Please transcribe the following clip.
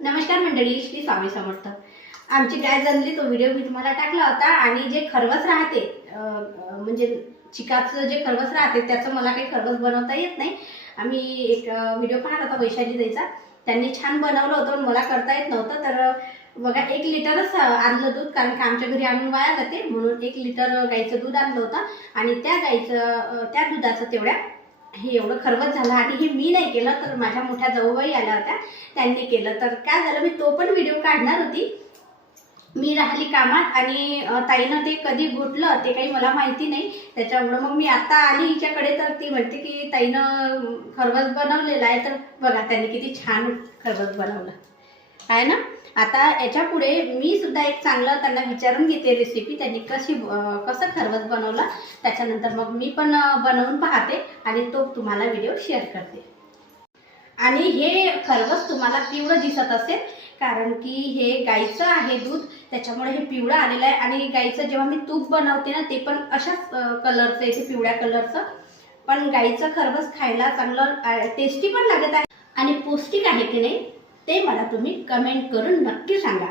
नमस्कार मंडळी श्री स्वामी समर्थ. आमची गाय जणली तो व्हिडिओ मी तुम्हाला टाकला होता आणि जे खरवस राहते म्हणजे चिकाचं जे खरवस राहते त्याचं मला काही खरवस बनवता येत नाही. आम्ही एक व्हिडिओ पाहत होता वैशाली द्यायचा त्यांनी छान बनवलं होतं पण मला करता येत नव्हतं. तर बघा एक लिटरच आणलं दूध कारण की आमच्या घरी आणून वाया जाते. म्हणून एक लिटर गाईचं दूध आणलं होतं. आणि त्या गाईचं त्या दुधाचं तेवढ्या हे एवढं खरवत झालं आणि हे मी नाही केलं तर माझ्या मोठ्या जाऊबाई आल्या होत्या त्यांनी केलं. तर काय झालं मी तो पण व्हिडिओ काढणार होती. मी राहिली कामात आणि ताईनं ते कधी घुटलं ते काही मला माहिती नाही. त्याच्यामुळं मग मी आता आली हिच्याकडे तर ती म्हणते की ताईनं खरवस बनवलेलं आहे. तर बघा त्यांनी किती छान खरवस बनवलं. आहे ना? आता याच्यापुढे मी सुद्धा एक चांगलं त्यांना विचारून घेते रेसिपी त्यांनी कशी कसं खरवस बनवलं त्याच्यानंतर मग मी पण बनवून पाहते आणि तो तुम्हाला व्हिडिओ शेअर करते. आणि हे खरवस तुम्हाला पिवळं दिसत असेल कारण की हे गाईचं आहे दूध त्याच्यामुळे हे पिवळं आलेलं आहे आणि गाईचं जेव्हा मी तूप बनवते ना ते पण अशाच कलरचं येते पिवळ्या कलरचं पण गाईचं खरवस खायला चांगलं टेस्टी पण लागत आहे. आणि पौष्टिक आहे की नाही ते मला तुम्ही कमेंट करून नक्की सांगा.